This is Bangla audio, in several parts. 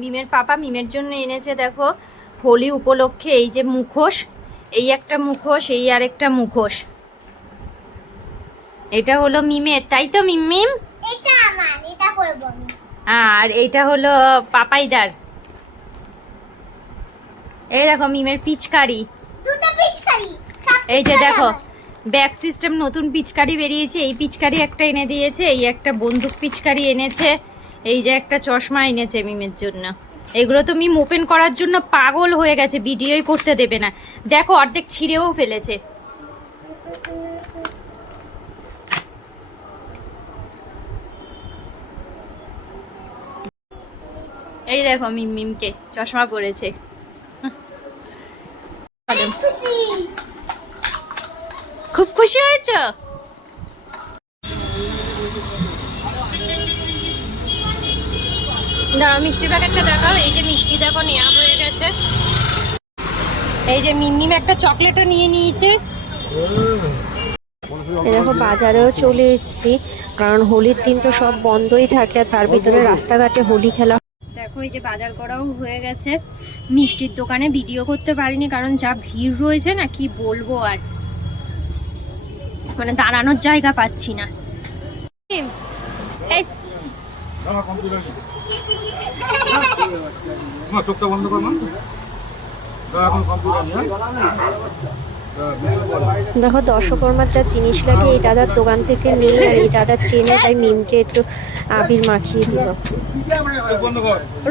মিমের পাপা মিমের জন্য এনেছে দেখো হোলি উপলক্ষে এই যে মুখোশ এই একটা মুখোশ এই আর একটা মুখোশ। এটা হলো মিমের তাই তো মিম মিম? আর এটা হলো পাপাইদার। এই দেখো মিমের পিচকারি। এই যে দেখো। ব্যাক সিস্টেম নতুন পিচকারি বেরিয়েছে এই পিচকারি একটা এনে দিয়েছে এই একটা বন্দুক পিচকারি এনেছে। এই যে একটা চশমা এনেছে মিমের জন্য। এগুলো তো মিম ওপেন করার জন্য পাগল হয়ে গেছে ভিডিওই করতে দেবে না। দেখো অর্ধেক ছিঁড়েও ফেলেছে। এই দেখো মিম মিমকে চশমা পরেছে। খুব খুশি হয়েছ? দাঁড়াও মিষ্টি প্যাকেটটা দেখাও। এই যে মিষ্টি দেখো নেওয়া হয়ে গেছে। এই যে মিমমিম একটা চকলেটও নিয়ে নিয়েছে। দেখো, বাজারেও চলে এসেছি। কারণ হোলির দিন তো সব বন্ধই থাকে তার ভিতরে রাস্তাঘাটে হোলি খেলা। দেখো, এই যে বাজার করাও হয়ে গেছে। মিষ্টির দোকানে ভিডিও করতে পারিনি, কারণ যা ভিড় রয়েছে না, কি বলব আর। মানে দাঁড়ানোর জায়গা পাচ্ছি না। এই মা চোখটা বন্ধ কর এখন কম্পিউটার দেখো দর্শকর্মার যা জিনিস লাগে এই দাদার দোকান থেকে নেই আর এই দাদার চেনে তাই মিমকে একটু আবির মাখিয়ে দিল।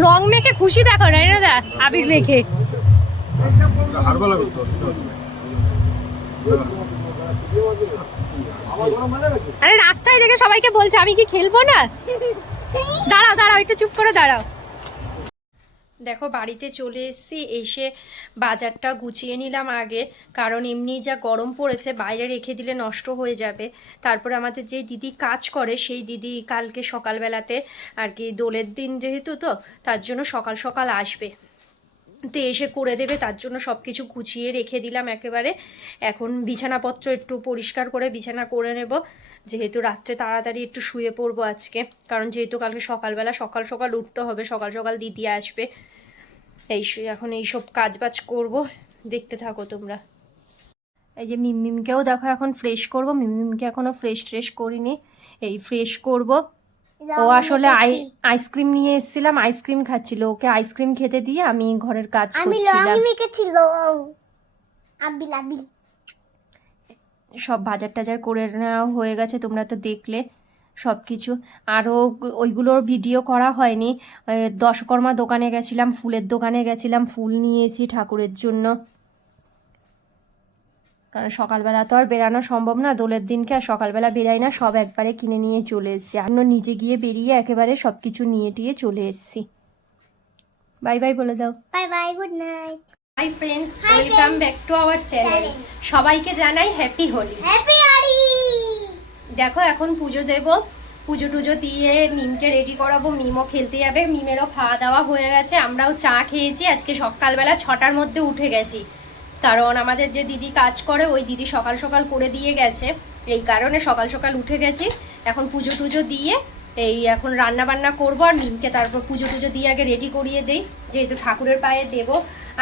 রং মেখে খুশি দেখো না দা আবির মেখে। না। আরে রাস্তায় দেখে সবাইকে বলছে আমি কি খেলব না? দাঁড়াও দাঁড়াও, একটু চুপ করে দাঁড়াও। দেখো, বাড়িতে চলে এসেছি, এসে বাজারটা গুছিয়ে নিলাম আগে, কারণ এমনি যা গরম পড়েছে, বাইরে রেখে দিলে নষ্ট হয়ে যাবে। তারপরে আমাদের যে দিদি কাজ করে, সেই দিদি কালকে সকালবেলাতে আর কি দোলের দিন যেহেতু তো, তার জন্য সকাল সকাল আসবে। তো এসে করে দেবে, তার জন্য সব কিছু গুছিয়ে রেখে দিলাম একেবারে। এখন বিছানাপত্র একটু পরিষ্কার করে বিছানা করে নেব। যেহেতু রাত্রে তাড়াতাড়ি একটু শুয়ে পড়ব আজকে, কারণ যেহেতু কালকে সকালবেলা, সকাল সকাল উঠতে হবে, সকাল সকাল দিদি আসবে। এই এখন এইসব কাজ বাজ করব। দেখতে থাকো তোমরা। এই যে মিমমিমকেও দেখো, এখন ফ্রেশ করব। মিমমিমকে এখনও ফ্রেশ ট্রেশ করিনি। এই ফ্রেশ করব। ও আসলে আই আইসক্রিম নিয়ে এসেছিলাম আইসক্রিম খাচ্ছিল। ওকে আইসক্রিম খেতে দিয়ে আমি ঘরের কাজ করছিলাম। সব বাজার টাজার করে নেওয়া হয়ে গেছে তোমরা তো দেখলে সব কিছু আরও ওইগুলোর ভিডিও করা হয়নি। দশকর্মা দোকানে গেছিলাম ফুলের দোকানে গেছিলাম ফুল নিয়েছি ঠাকুরের জন্য। কারণ সকালবেলা তো আর বেরানো সম্ভব না। দোলের দিনকে আর সকালবেলা বেরাই না সব একবারে কিনে নিয়ে চলে এসেছি। আমি নিজে গিয়ে বেরিয়ে একেবারে সব কিছু নিয়ে টিয়ে চলে এসেছি। বাই বাই বলে দাও। Bye bye good night. Hi friends welcome. Back to our channel সবাইকে জানাই হ্যাপি হোলি হ্যাপি আরি দেখো এখন পুজো দেব। পুজো টুজো দিয়ে মিমকে রেডি করাবো। মিমও খেলতে যাবে। মিমেরও খাওয়া দাওয়া হয়ে গেছে। আমরাও চা খেয়েছি। আজকে সকালবেলা ছটার মধ্যে উঠে গেছি। কারণ আমাদের যে দিদি কাজ করে, ওই দিদি সকাল সকাল করে দিয়ে গেছে। এই কারণে সকাল সকাল উঠে গেছি। এখন পুজো টুজো দিয়ে এই এখন রান্না বান্না করব আর মিমকে তারপর পুজো টুজো দিয়ে আগে রেডি করিয়ে দেই। যেহেতু ঠাকুরের পায়ে দেব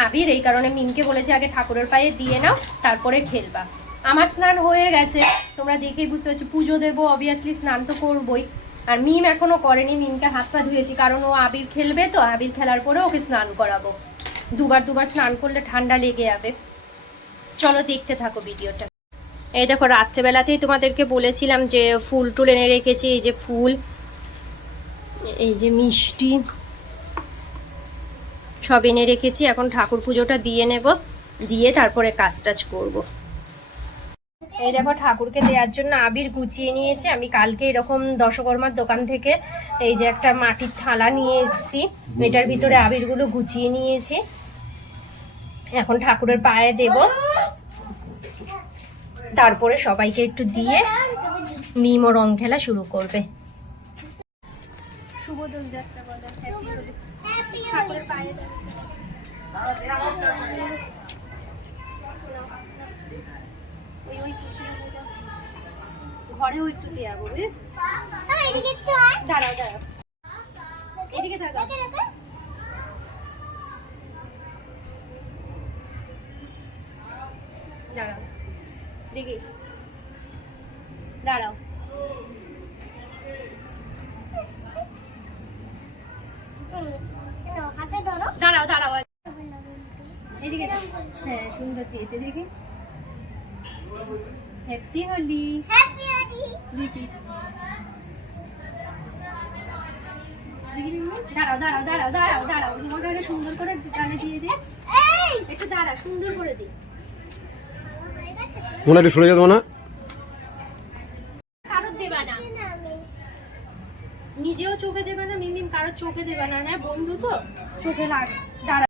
আবির, এই কারণে মিমকে বলেছে আগে ঠাকুরের পায়ে দিয়ে নাও, তারপরে খেলবা। আমার স্নান হয়ে গেছে। তোমরা দেখেই বুঝতে পারছ, পুজো দেবো অবভিয়াসলি স্নান তো করবোই। আর মিম এখনও করেনি, মিমকে হাত পা ধুয়েছি, কারণ ও আবির খেলবে তো, আবির খেলার পরে ওকে স্নান করাবো। দুবার দুবার স্নান করলে ঠান্ডা লেগে যাবে। চলো দেখতে থাকো ভিডিওটা। এই দেখো, রাত্রেবেলাতেই তোমাদেরকে বলেছিলাম যে ফুল টুল এনে রেখেছি, এই যে ফুল, এই যে মিষ্টি, সব এনে রেখেছি। এখন ঠাকুর পুজোটা দিয়ে নেব, দিয়ে তারপরে কাজ টাজ করব। এই দেখো, ঠাকুরকে দেওয়ার জন্য আবির গুছিয়ে নিয়েছি। আমি কালকে এরকম দশকর্মার দোকান থেকে এই যে একটা মাটির থালা নিয়ে এসেছি। এটার ভিতরে আবিরগুলো গুছিয়ে নিয়েছি। এখন ঠাকুরের পায়ে দেব। তারপরে সবাইকে একটু দিয়ে মিমও রং খেলা শুরু করবে। শুভ দোল যাত্রা বলো হ্যাপি হোলি হ্যাপি ঠাকুরের পায়ে ওই ওই ঘরেও একটু দেওয়া বুঝেছ? দাঁড়াও দাঁড়াও। এদিকে থাকো দেখো দেখি দাঁড়াও। দাঁড়াও দাঁড়াও। এদিকে হ্যাঁ সুন্দর দিয়েছে দেখি। হ্যাপি হোলি হ্যাপি হোলি দেখি দেখি। দাঁড়াও দাঁড়াও দাঁড়াও দাঁড়াও দাঁড়াও। তোমাকে সুন্দর করে গানে দিয়ে দে। একটু দাঁড়া সুন্দর করে দি। মনে একটু সরে যাব না। নিজেও চোখে দেবে না মিমিম কারোর চোখে দেবে না। হ্যাঁ বন্ধু তো? চোখে লাগ দাঁড়া।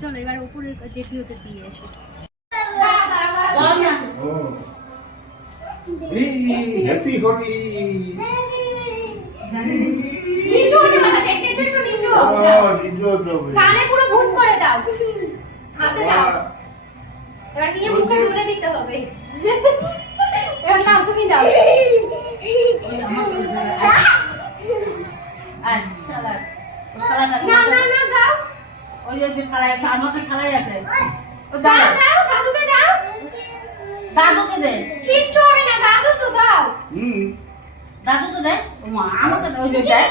চলো এবার উপরে জেঠিওতে দিয়ে এসে হ্যাপি হোলি নিচু নিচু কানে পুরো ভূত করে দাও। হাতে দাও। এবার নিয়ে মুখে তুলে দিতে হবে। এবার নাও তুমি দাও না না না দাও। ওই যে যে থালায় আছে আমাকে থালায় আছে। ও দাও দাও। দাদুকে দাও। দাদুকে দে। কিচ্ছু হবে না দাদু তো দাও। হুম। দাদুকে দে। ও মা আমাকে ওই যে দেয়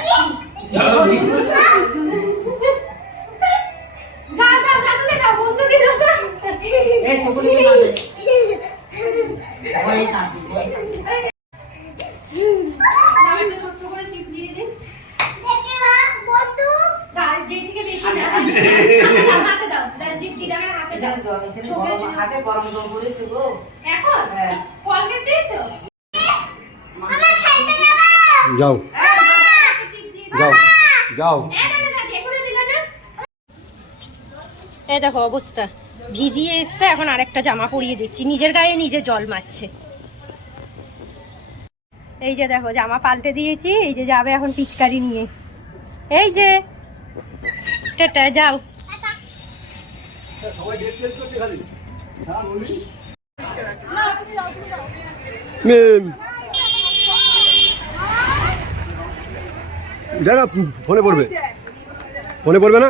হাতে গরম জল করেছে গো এখন হ্যাঁ। দিয়েছ যাও। যাও যাও এ না না না জেঠুরে দিলে না এই দেখো অবস্থা। ভিজিয়ে এসছে এখন আরেকটা জামা পরিয়ে দিচ্ছি। নিজের গায়ে নিজে জল মারছে। এই যে দেখো জামা পাল্টে দিয়েছি এই যে যাবে এখন পিচকারি নিয়ে। এই যে টেটা যাও। যারা ফোনে পড়বে। ফোনে পড়বে না?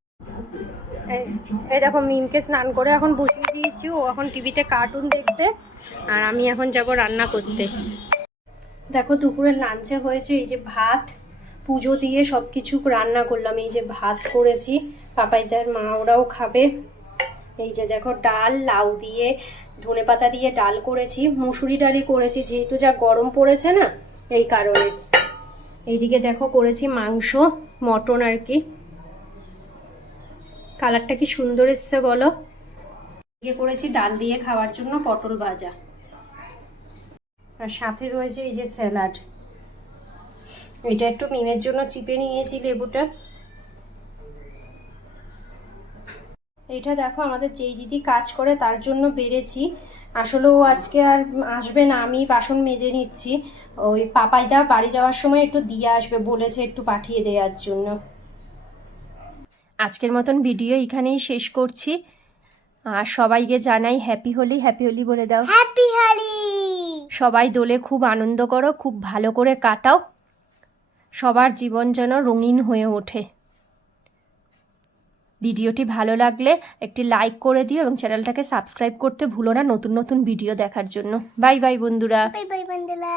এই দেখো মিমকে স্নান করে এখন বসিয়ে দিয়েছি। ও এখন টিভিতে কার্টুন দেখবে আর আমি এখন যাব রান্না করতে। দেখো দুপুরের লাঞ্চে হয়েছে এই যে ভাত, পুজো দিয়ে সব কিছু রান্না করলাম। এই যে ভাত করেছি, পাপাইদার মা ওরাও খাবে। এই যে দেখো ডাল, লাউ দিয়ে ধনে পাতা দিয়ে ডাল করেছি, মুসুরি ডালই করেছি, যেহেতু যা গরম পড়েছে না, এই কারণে। এইদিকে দেখো করেছি মাংস, মটন আর কি। কালারটা কি সুন্দর এসছে বলো? এদিকে করেছি, ডাল দিয়ে খাওয়ার জন্য পটল ভাজা। আর সাথে রয়েছে এই যে স্যালাড। এটা একটু মিমের জন্য চিপে নিয়েছি লেবুটা। এটা দেখো, আমাদের যেই দিদি কাজ করে তার জন্য বেড়েছি। আসলে ও আজকে আর আসবে না, আমি বাসন মেজে নিচ্ছি। ওই পাপাইদা বাড়ি যাওয়ার সময় একটু দিয়ে আসবে, বলেছে একটু পাঠিয়ে দেওয়ার জন্য। আজকের মতন ভিডিও এখানেই শেষ করছি। আর সবাইকে জানাই হ্যাপি হোলি হ্যাপি হোলি বলে দাও। হ্যাপি হোলি সবাই দোলে খুব আনন্দ করো খুব ভালো করে কাটাও। সবার জীবন যেন রঙিন হয়ে ওঠে। ভিডিওটি ভালো লাগলে একটি লাইক করে দিও এবং চ্যানেলটাকে সাবস্ক্রাইব করতে ভুলো না নতুন নতুন ভিডিও দেখার জন্য। বাই বাই বন্ধুরা। বাই বাই বন্ধুরা।